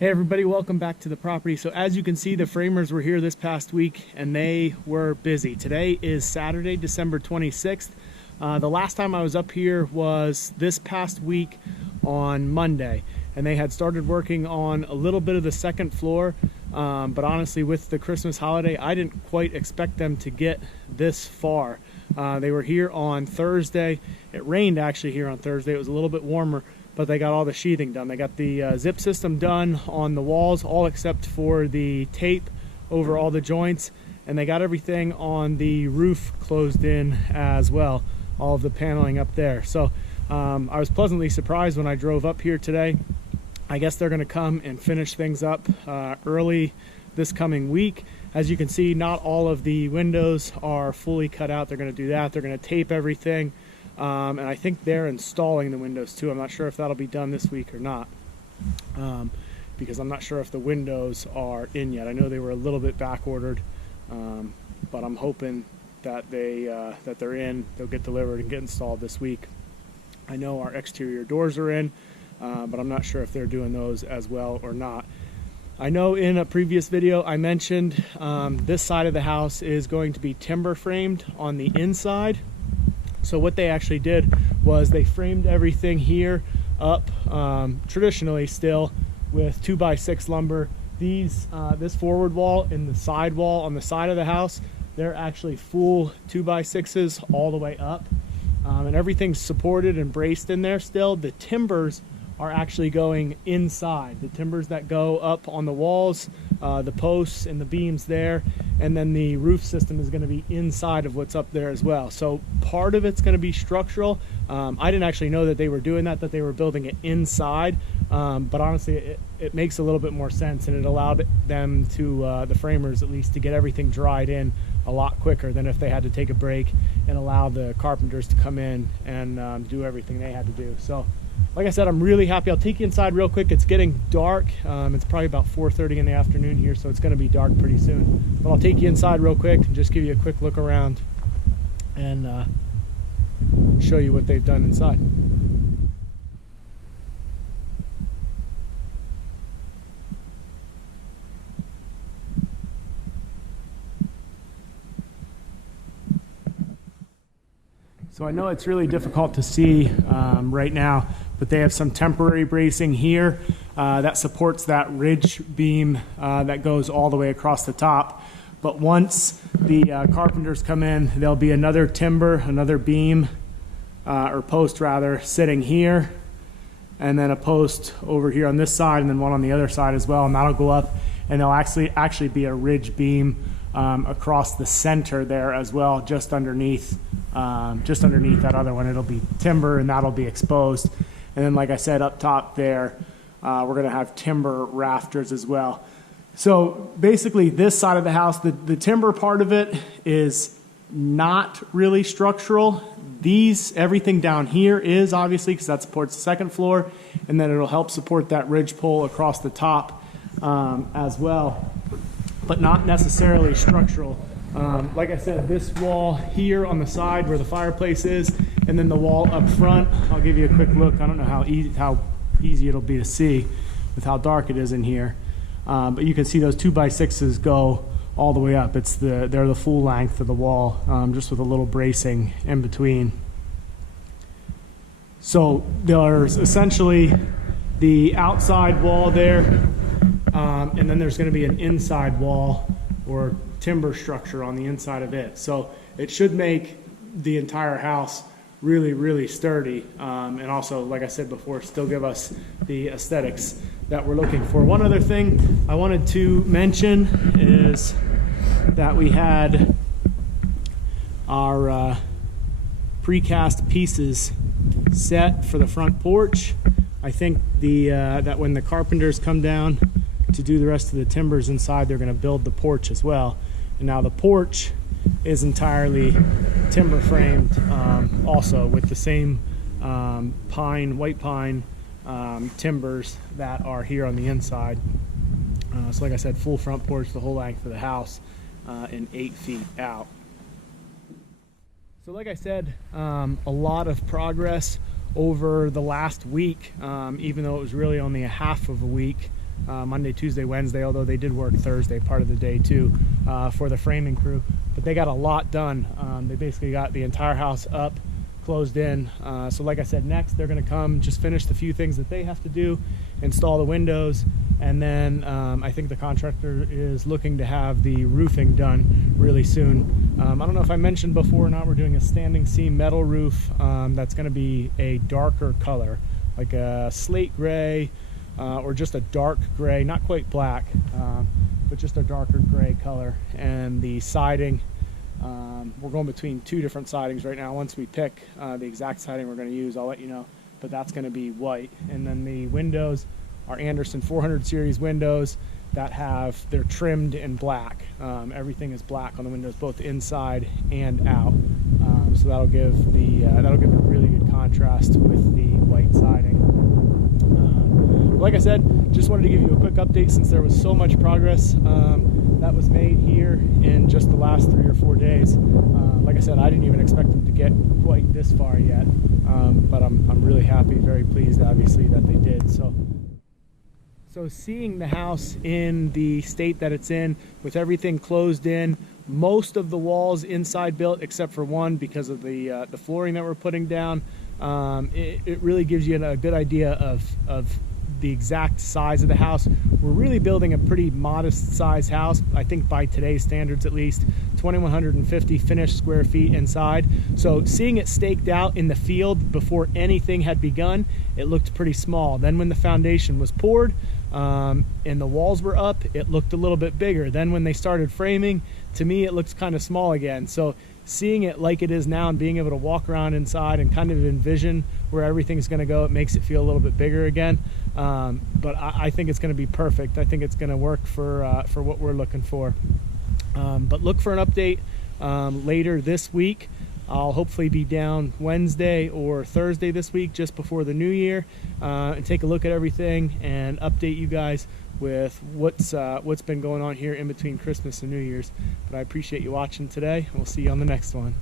Hey everybody, welcome back to the property. So as you can see, the framers were here this past week and they were busy. Today is Saturday, December 26th. The last time I was up here was this past week on Monday, and they had started working on a little bit of the second floor. But honestly, with the Christmas holiday, I didn't quite expect them to get this far. They were here on Thursday. It rained actually here on Thursday. It was a little bit warmer, but they got all the sheathing done. They got the zip system done on the walls, all except for the tape over all the joints, and they got everything on the roof closed in as well, all of the paneling up there. So I was pleasantly surprised when I drove up here today. I guess they're gonna come and finish things up early this coming week. As you can see, not all of the windows are fully cut out. They're gonna do that. They're gonna tape everything. And I think they're installing the windows too. I'm not sure if that'll be done this week or not, because I'm not sure if the windows are in yet. I know they were a little bit back ordered, but I'm hoping that they're in. They'll get delivered and get installed this week. I know our exterior doors are in, but I'm not sure if they're doing those as well or not. I know in a previous video I mentioned this side of the house is going to be timber framed on the inside. So what they actually did was they framed everything here up traditionally still with 2x6 lumber. These this forward wall and the side wall on the side of the house, they're actually full 2x6s all the way up, and everything's supported and braced in there still. The timbers are actually going inside. The timbers that go up on the walls, the posts and the beams there, and then the roof system is going to be inside of what's up there as well. So part of it's going to be structural. I didn't actually know that they were doing that they were building it inside, but honestly it makes a little bit more sense, and it allowed them to, the framers at least, to get everything dried in a lot quicker than if they had to take a break and allow the carpenters to come in and do everything they had to do. So like I said, I'm really happy. I'll take you inside real quick. It's getting dark. It's probably about 4:30 in the afternoon here, so it's going to be dark pretty soon. But I'll take you inside real quick and just give you a quick look around and show you what they've done inside. So I know it's really difficult to see right now, but they have some temporary bracing here that supports that ridge beam that goes all the way across the top. But once the carpenters come in, there'll be another timber, another beam, or post rather, sitting here, and then a post over here on this side, and then one on the other side as well, and that'll go up, and there'll actually be a ridge beam across the center there as well, just underneath that other one. It'll be timber and that'll be exposed. And then, like I said, up top there, we're gonna have timber rafters as well. So basically this side of the house, the timber part of it is not really structural. Everything down here is, obviously, because that supports the second floor, and then it'll help support that ridge pole across the top as well, but not necessarily structural. Like I said, this wall here on the side where the fireplace is, and then the wall up front, I'll give you a quick look. I don't know how easy it'll be to see with how dark it is in here, but you can see those 2x6s go all the way up. They're the full length of the wall, just with a little bracing in between. So there's essentially the outside wall there, and then there's going to be an inside wall or timber structure on the inside of it. So it should make the entire house really, really sturdy, and also, like I said before, still give us the aesthetics that we're looking for. One other thing I wanted to mention is that we had our precast pieces set for the front porch. I think that when the carpenters come down to do the rest of the timbers inside, they're going to build the porch as well. And now the porch is entirely timber framed, also with the same white pine timbers that are here on the inside. So like I said, full front porch, the whole length of the house, and 8 feet out. So like I said, a lot of progress over the last week, even though it was really only a half of a week Monday, Tuesday, Wednesday, although they did work Thursday part of the day too for the framing crew. But they got a lot done. They basically got the entire house up, closed in. So like I said, next they're going to come just finish the few things that they have to do, install the windows, and then I think the contractor is looking to have the roofing done really soon. I don't know if I mentioned before or not, we're doing a standing seam metal roof that's going to be a darker color, like a slate gray or just a dark gray, not quite black, but just a darker gray color. And the siding, we're going between two different sidings right now. Once we pick the exact siding we're going to use, I'll let you know, but that's going to be white. And then the windows are Anderson 400 series windows that they're trimmed in black. Everything is black on the windows, both inside and out. So that'll give a really good contrast with the white siding. Like I said, just wanted to give you a quick update since there was so much progress that was made here in just the last 3 or 4 days. Like I said, I didn't even expect them to get quite this far yet, but I'm really happy, very pleased, obviously, that they did. So seeing the house in the state that it's in, with everything closed in, most of the walls inside built except for one because of the flooring that we're putting down, it really gives you a good idea of the exact size of the house. We're really building a pretty modest size house, I think by today's standards at least, 2,150 finished square feet inside. So seeing it staked out in the field before anything had begun, it looked pretty small. Then when the foundation was poured and the walls were up, it looked a little bit bigger. Then when they started framing, to me it looks kind of small again. So seeing it like it is now and being able to walk around inside and kind of envision where everything's going to go, it makes it feel a little bit bigger again. But I think it's going to be perfect. I think it's going to work for what we're looking for. But look for an update later this week. I'll hopefully be down Wednesday or Thursday this week, just before the new year, and take a look at everything and update you guys with what's been going on here in between Christmas and New Year's. But I appreciate you watching today. We'll see you on the next one.